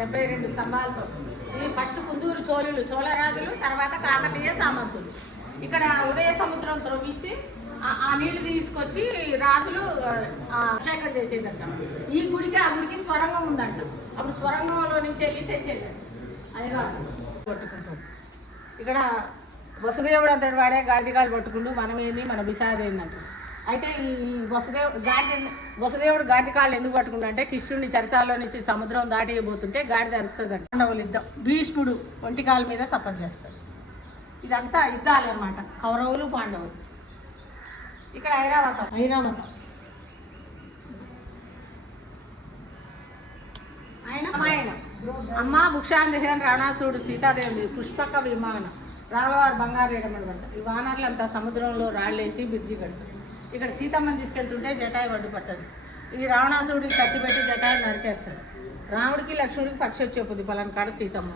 72 స్తంభాలతో. ఇది ఫస్ట్ కుందూరు చోళరాజులు, తర్వాత కాకతీయ సామంతులు. ఇక్కడ ఉదయ సముద్రం త్రవ్వించి ఆ నీళ్లు తీసుకొచ్చి రాజులు అభిషేకం చేసేదంట. ఈ గుడికి ఆ గుడికి స్వరంగం ఉందంట. అప్పుడు స్వరంగంలో నుంచి వెళ్ళి తెచ్చేదంట. అదిగా పట్టుకుంటాం. ఇక్కడ వసుదేవుడు అంతటి వాడే గాడికాలు పట్టుకుంటూ మనం ఏంది మన బిసాది ఏంటంట. అయితే ఈ వసుదేవుడు గాడికాళ్ళు ఎందుకు పట్టుకుంటా అంటే కృష్ణుడిని చెరసాల్లో నుంచి సముద్రం దాటిపోతుంటే గాడిద అరుస్తుందంట. పాండవులు యుద్ధం, భీష్ముడు ఒంటికాల మీద తపన చేస్తాడు. ఇదంతా యుద్ధాలు అనమాట, కౌరవులు పాండవులు. ఇక్కడ ఐరావతం ఆయన రామాయణం. అమ్మ భుక్షాందేహన్ రావణాసురుడు సీతాదేవి పుష్పక విమానం రాళ్ళవారు బంగారు ఎడమని పడతారు. ఈ వానర్లంతా సముద్రంలో రాళ్ళేసి బిర్జి కడతారు. ఇక్కడ సీతమ్మని తీసుకెళ్తుంటే జటాయి వడ్డు పట్టదు. ఇది రావణాసురుడికి కత్తి పెట్టి జటాయి నరికేస్తాడు. రాముడికి లక్ష్మణుడికి పక్షి వచ్చేపోద్ది పలానా కాడ సీతమ్మ.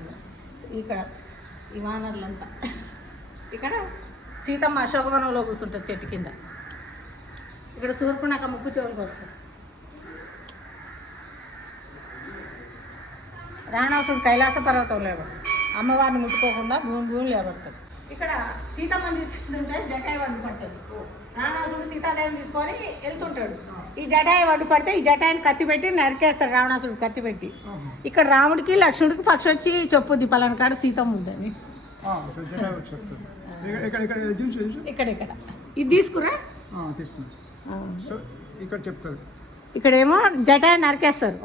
ఇక్కడ ఈ వానర్లంతా. ఇక్కడ సీతమ్మ అశోకవనంలో కూర్చుంటుంది చెట్టు కింద. ఇక్కడ సూర్పునక ముక్కు చెవులకు వస్తుంది. రావణాసుడు కైలాస పర్వతం లేబడతాడు. అమ్మవారిని ముట్టుకోకుండా భూమి లేబడతాడు. ఇక్కడ సీతమ్మని తీసుకుంటుంటే జటాయి వడ్డు పట్టదు. రావణాసుడు సీతాదేవిని తీసుకొని వెళ్తుంటాడు. ఈ జటాయి వడ్డు పడితే ఈ జటాయిని కత్తి పెట్టి నరికేస్తాడు. రావణాసుడు కత్తి పెట్టి. ఇక్కడ రాముడికి లక్ష్మణుడికి పక్షి వచ్చి చెప్పుద్ది పలానా కాడ సీతమ్మ ఉందని. ఇక్కడ ఇది తీసుకురా ఇక్కడేమో జటాయి నరికేస్తారు.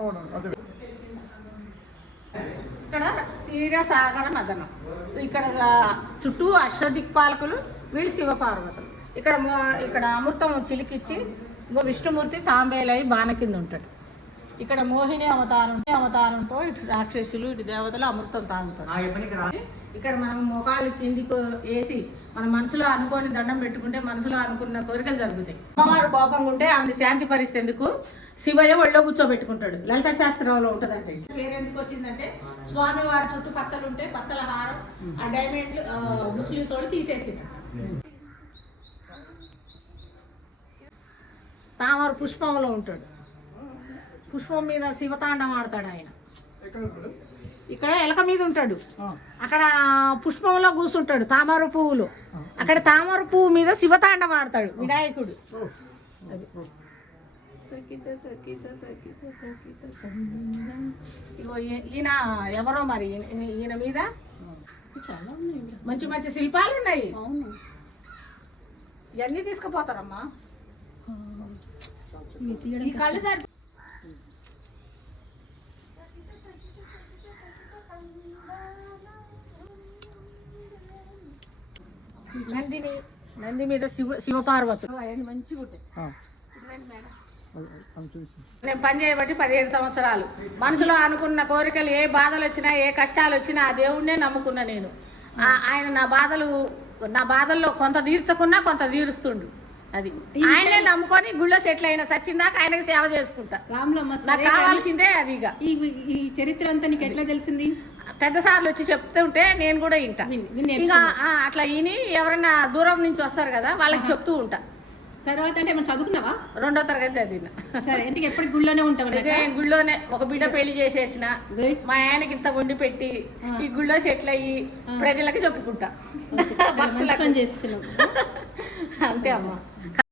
ఇక్కడ క్షీరసాగర మదనం. ఇక్కడ చుట్టూ అష్టదిక్పాలకులు, వీళ్ళు శివపార్వతులు. ఇక్కడ అమృతం చిలికిచ్చి విష్ణుమూర్తి తాంబేలై బాణ కింద ఉంటాడు. ఇక్కడ మోహిని అవతారంతో ఇటు రాక్షసులు ఇటు దేవతలు అమృతం తాగుతారు. ఇక్కడ మనం మోకాళ్ళు కిందికి వేసి మన మనసులో అనుకోని దండం పెట్టుకుంటే మనసులో అనుకున్న కోరికలు జరుగుతాయి. అమ్మవారు కోపంగా ఉంటే ఆమెను శాంతి పరిస్థేందుకు శివయ్య ఒళ్ళో కూర్చోబెట్టుకుంటాడు. లలిత శాస్త్రంలో ఉంటుందంటే. పేరు ఎందుకు వచ్చిందంటే స్వామివారి చుట్టూ పచ్చలు ఉంటే పచ్చల హారం ఆ డైమండ్లు ముస్లిమ్స్ వాళ్ళు తీసేసింది. తామర పుష్పంలో ఉంటాడు. పుష్పం మీద శివతాండం ఆడతాడు ఆయన. ఇక్కడ ఎలక మీద ఉంటాడు. అక్కడ పుష్పంలో కూర్చుంటాడు తామర పువ్వులో. అక్కడ తామర పువ్వు మీద శివతాండం ఆడతాడు వినాయకుడు. ఇగో ఈయన ఎవరో మరి ఈయన మీద చాలా మంచి మంచి శిల్పాలు ఉన్నాయి. ఇవన్నీ తీసుకుపోతారమ్మా. ఈ కళ్ళు సరి నంది మీద శివపార్వతులు మంచిగా ఉంటాయి. నేను పని చేయబట్టి 15 సంవత్సరాలు మనసులో అనుకున్న కోరికలు ఏ బాధలు వచ్చినా ఏ కష్టాలు వచ్చినా ఆ దేవుడినే నమ్ముకున్నా నేను. ఆయన నా బాధల్లో కొంత తీర్చకున్నా కొంత తీరుస్తుండు. అది ఆయనే నమ్ముకొని గుళ్ళో సెటిల్ అయిన సచ్చిందాక ఆయనకి సేవ చేసుకుంటా. నాకు కావాల్సిందే అది. ఈ చరిత్ర అంతా నీకు ఎట్లా తెలిసింది? పెద్ద సార్లు వచ్చి చెప్తుంటే నేను కూడా వింటా. ఇంకా అట్లా ఈయన ఎవరైనా దూరం నుంచి వస్తారు కదా వాళ్ళకి చెప్తూ ఉంటా. తర్వాత అంటే మనం చదువుకున్నావా? 2వ తరగతి చదివిన. సరే, ఇంటికి ఎప్పుడు గుళ్ళోనే ఉంటాం? గుళ్ళోనే. ఒక బిడ్డ పెళ్లి చేసేసిన, మా ఆయనకి ఇంత వండి పెట్టి ఈ గుళ్ళో సెటిల్ అయ్యి ప్రజలకి చెప్పుకుంటా. చేస్తున్నాం అంతే అమ్మా.